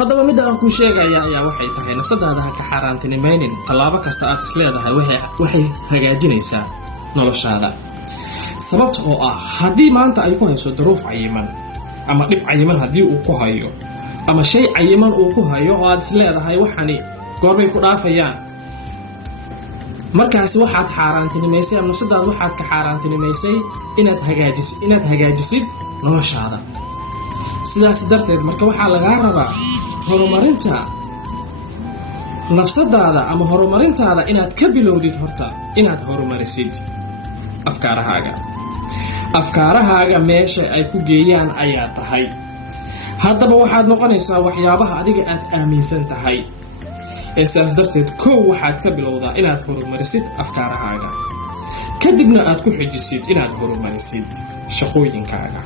haddaba midda aan ku sheegaya ayaa waxay tahay nafsadaada ha ka xaaraantinimaynin tallaabo kasta aad isleedahay waxay hagaajinaysaa noloshaada. sababta oo ah haddii maanta ay ku hayso duruuf cayiman ama dhib cayiman haddii uu ku hayo ama shay cayiman uu ku hayo oo aad isleedahay waxani goorbay ku dhaafayaan, markaas waxaad xaaraantinimaysay ama nafsadaada waxaad ka xaaraantinimaysay inaad hagaajisid noloshaada. sidaas darteed marka waxaa lagaa rabaa horumarinta nafsadaada ama horumarintaada inaad ka bilowdid horta inaad horumarisid afkaarahaaga meesha ay ku geeyaan ayaa tahay. haddaba waxaad noqonaysaa waxyaabaha adiga aad aaminsan tahay. sidaas darteed waxaad ka bilowdaa inaad horumarisid afkaarahaaga, kadibna aad ku xijisid inaad horumarisid shaqooyinkaaga.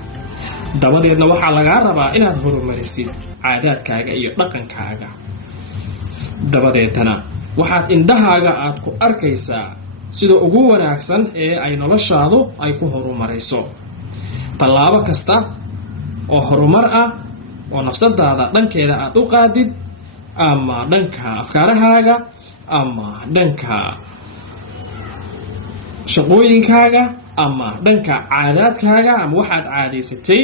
dabadeedna waxaa lagaa rabaa inaad horumarisid caadaadkaaga iyo dhaqankaaga. dabadeetana waxaad indhahaaga aad ku arkaysaa sida ugu wanaagsan ee ay noloshaadu ay ku horumarayso. tallaabo kasta oo horumar ah oo nafsadaada dhankeeda aad u qaadid, ama dhanka afkaarahaaga ama dhanka shaqooyinkaaga ama dhanka caadaadkaaga ama waxaad caadaysatay,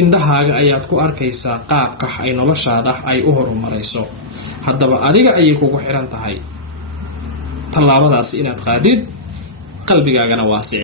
indhahaaga ayaad ku arkaysaa qaabka ay noloshaada ay u horumarayso. haddaba adiga ayay kugu xiran tahay tallaabadaasi inaad qaadid, qalbigaagana waasic.